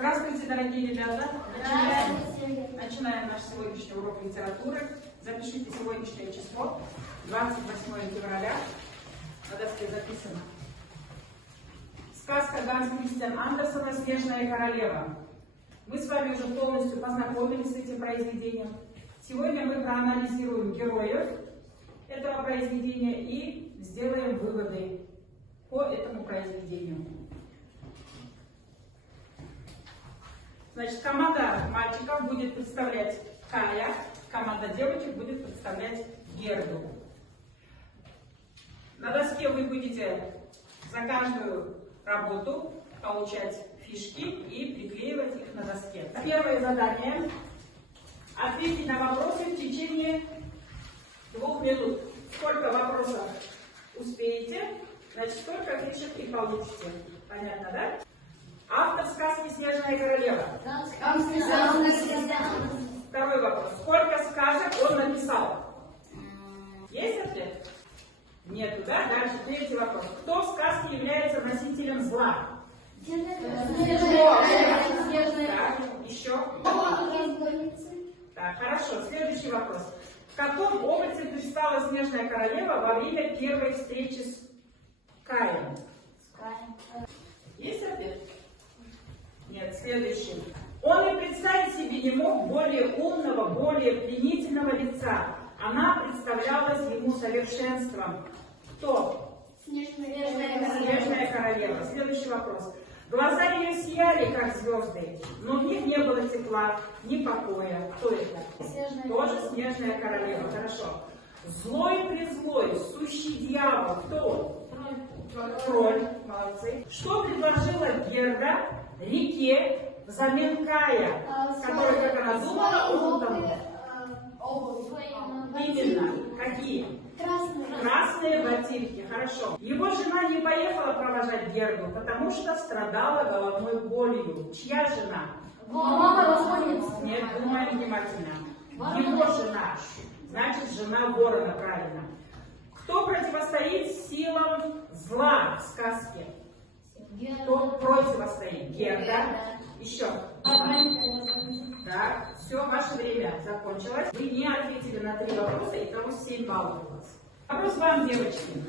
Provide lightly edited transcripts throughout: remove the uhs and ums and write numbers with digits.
Здравствуйте, дорогие ребята! Начинаем наш сегодняшний урок литературы. Запишите сегодняшнее число, 28 февраля. На доске записано. Сказка Ганса Кристиана Андерсена «Снежная королева». Мы с вами уже полностью познакомились с этим произведением. Сегодня мы проанализируем героев этого произведения и сделаем выводы по этому произведению. Значит, команда мальчиков будет представлять Кая, команда девочек будет представлять Герду. На доске вы будете за каждую работу получать фишки и приклеивать их на доске. Первое задание – ответить на вопросы в течение 2 минут. Сколько вопросов успеете, значит, столько фишек и получите. Понятно, да? Автор сказки «Снежная королева». Второй вопрос. Сколько сказок он написал? Есть ответ? Нету, да? Дальше третий вопрос. Кто в сказке является носителем зла? Так, еще. Так, хорошо. Следующий вопрос. В каком образе предстала Снежная королева во время первой встречи с Каем? Есть ответ? Нет, следующий. Он и представить себе не мог более умного, более пленительного лица. Она представлялась ему совершенством. Кто? Снежная королева. Следующий вопрос. Глаза ее сияли, как звезды, но в них не было тепла, ни покоя. Кто это? Тоже Снежная королева. Хорошо. Злой-призлой, сущий дьявол. Кто он? Тролль. Молодцы. Что предложила Герда реке взамен Кая, который, как она думала, он утонул? Именно. Какие? Красные ботинки. Хорошо. Его жена не поехала провожать Герду, потому что страдала головной болью. Чья жена? Нет, думаем внимательно. Его жена. Значит, жена ворона, правильно. Кто противостоит силам зла в сказке? Кто противостоит? Герда. Еще. Так, все, ваше время закончилось. Вы не ответили на 3 вопроса, итого 7 баллов у вас. Вопрос вам, девочки.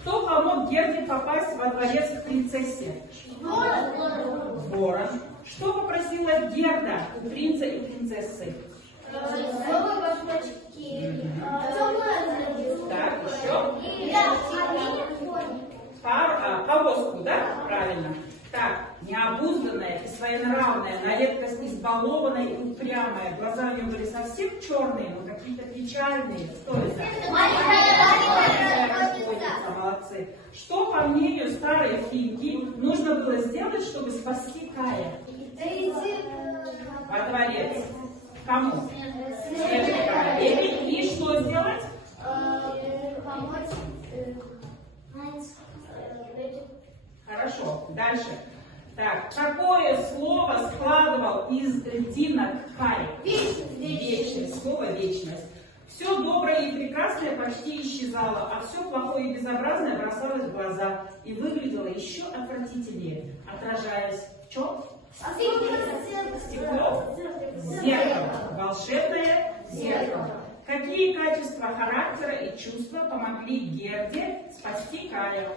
Кто помог Герде попасть во дворец к принцессе? Ворон. Что попросила Герда у принца и принцессы? Так, еще. Повозку, да? Правильно. Так, необузданная и своенравная, на редкость избалованная и упрямая. Глаза у нее были совсем черные, но какие-то печальные. Что это? Молодцы. Что, по мнению старой Финки, нужно было сделать, чтобы спасти Кая? Во дворец. Кому? Снежной королеве. И что сделать? Хорошо. Дальше. Так, какое слово складывал из льдинок Кай? Вечность. Слово вечность. Все доброе и прекрасное почти исчезало, а все плохое и безобразное бросалось в глаза и выглядело еще отвратительнее, отражаясь в чем? Стекло. Зеркало. Волшебное зеркало. Какие качества характера и чувства помогли Герде спасти Кая?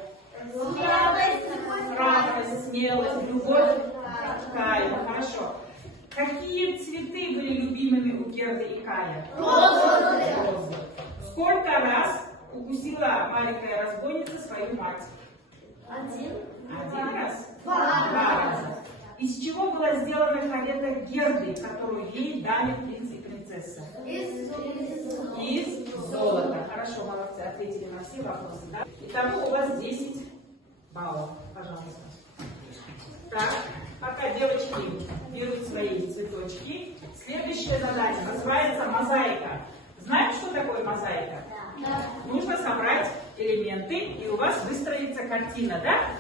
Храбрость, смелость, любовь к Каю. Хорошо. Какие цветы были любимыми у Герды и Кая? Розы. Сколько раз укусила маленькая разбойница свою мать? Один раз? Два раза. Из чего была сделана карета Герды, которую ей дали принц и принцесса? Из золота. Хорошо, молодцы, ответили на все вопросы. Да? Итого у вас 10 баллов. Пожалуйста. Так, пока девочки берут свои цветочки, следующее задание называется мозаика. Знаете, что такое мозаика? Да. Нужно собрать элементы, и у вас выстроится картина, да?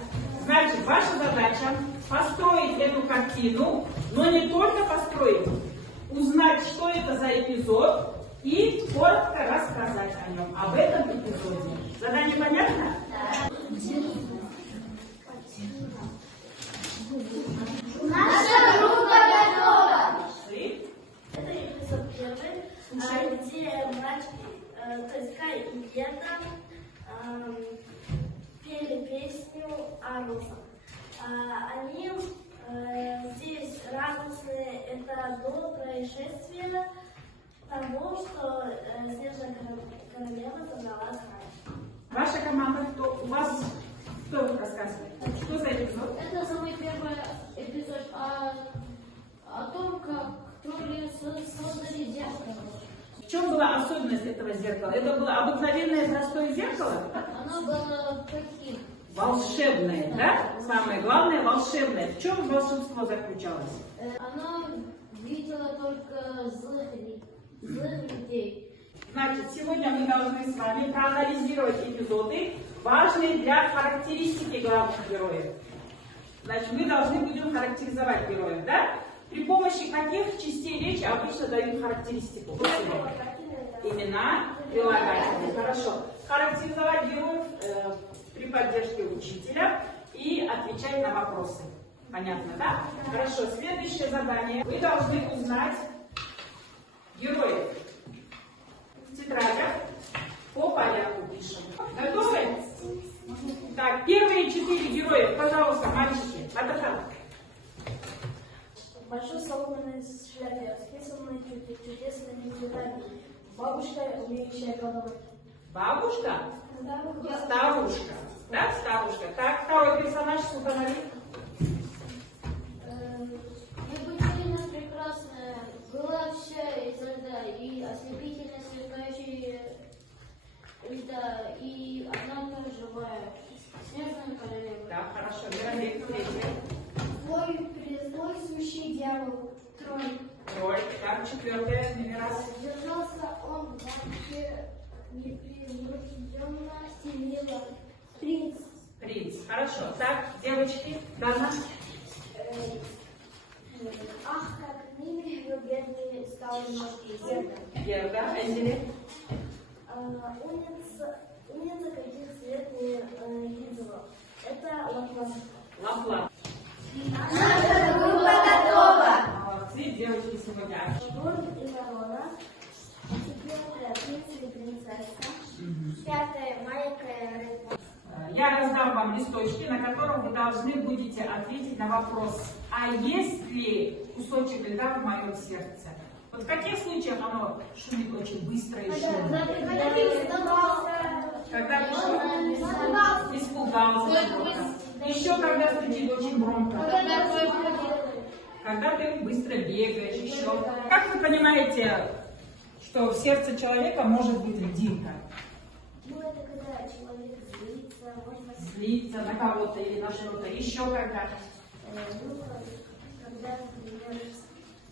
Значит, ваша задача построить эту картину, но не только построить, узнать, что это за эпизод, и коротко рассказать о нем, об этом эпизоде. Задание понятно? Да. Арлса. Они здесь радостны, это до происшествия того, что Снежная королева забрала край. Ваша команда, кто у вас, кто рассказывает? Что за эпизод? Это самый первый эпизод о том, как тролли создали зеркало. В чем была особенность этого зеркала? Это было обыкновенное простое зеркало? Оно было каким? Волшебное, да? Самое главное, волшебное. В чем волшебство заключалось? Оно видело только злых людей. Значит, сегодня мы должны с вами проанализировать эпизоды, важные для характеристики главных героев. Значит, мы должны будем характеризовать героев, да? При помощи каких частей речи обычно дают характеристику? Имена, прилагательные. Хорошо. Характеризовать героев при поддержке учителя и отвечать на вопросы. Понятно, да? Хорошо. Следующее задание. Вы должны узнать героев. В тетрадях по порядку пишем. Готовы? Так, первые 4 героя, пожалуйста, мальчики. Атака. Большой соломенной шляпе, расписанной чудесными цветами. Бабушка, умеющая колдовать. Бабушка? Старушка. Да, старушка. Так, второй персонаж, Суханали. Необычайно прекрасная, была вся изо льда, и ослепительно сверкающая льда, и одна живая. Снежная королева. Да, хорошо. Вероника, третья. Злой сущий дьявол, тролль. Тролль. Так, четвертая, Мирас. Держался он вообще непринужденно, стемнело. Принц. Принц. Хорошо. Так, девочки, Дана. Ах, как милый, но бедный стал немножко. Герда. Эндели. Умница, каких цвет не видела. Это Лаплас. Лапла. Наша группа готова. Молодцы, девочки сегодня. Город и ворона. Четвертая принц и принцесса. Пятая маленькая рыба. Я раздам вам листочки, на которых вы должны будете ответить на вопрос: а есть ли кусочек льда в моем сердце? Вот в каких случаях оно шумит очень быстро и шумно? Когда ты что? Испугался чего-то. Еще когда стучит очень громко. Когда ты быстро бегаешь, еще. Как вы понимаете, что в сердце человека может быть льдинка? Ну, это когда человек злится, может быть, Злиться на кого-то или на что-то. Еще когда? когда, например,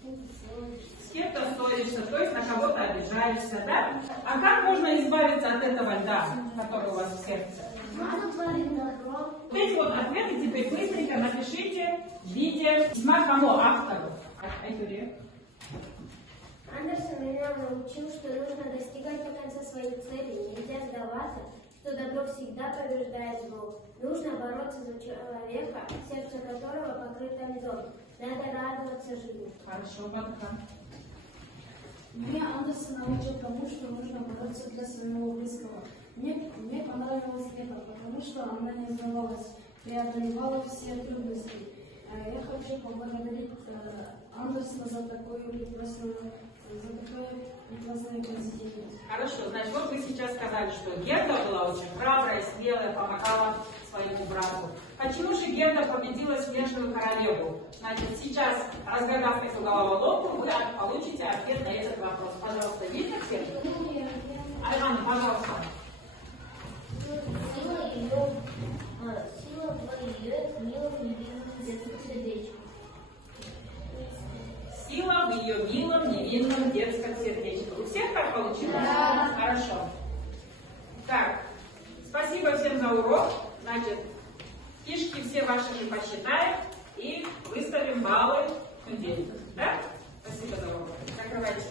ссоришься. С кем-то ссоришься, то есть на кого-то обижаешься, да? А как можно избавиться от этого льда, который у вас в сердце? Мама творит добро. Вот эти вот ответы теперь быстренько напишите в виде письма кому? Автору. Айгуре. Андерсон меня научил, что нужно достигать до конца своих целей, нельзя сдаваться, что добро всегда побеждает зло. Нужно бороться за человека, сердце которого покрыто льдом. Надо радоваться жизни. Хорошо, Батка. Меня Андерсон научил тому, что нужно бороться для своего близкого. Мне понравилось лето, потому что она не сдавалась, преодолевала все трудности. Я хочу поблагодарить Андерсона за такое прекрасное произведение. Хорошо, значит, вот вы сейчас сказали, что Герда была очень храбрая, смелая, помогала своему брату. Почему же Герда победила Снежную королеву? Значит, сейчас, разгадав эту головоломку, вы получите ответ на этот вопрос. Пожалуйста, видно всем? Айван, пожалуйста. Сила в милом невинном детском сердечке. Сила в ее милом, невинном детском сердечке. У всех так получилось? Да. Хорошо. Так, спасибо всем за урок. Значит, фишки все ваши мы посчитаем и выставим баллы в понедельник. Да? Спасибо за урок. Закрывайте.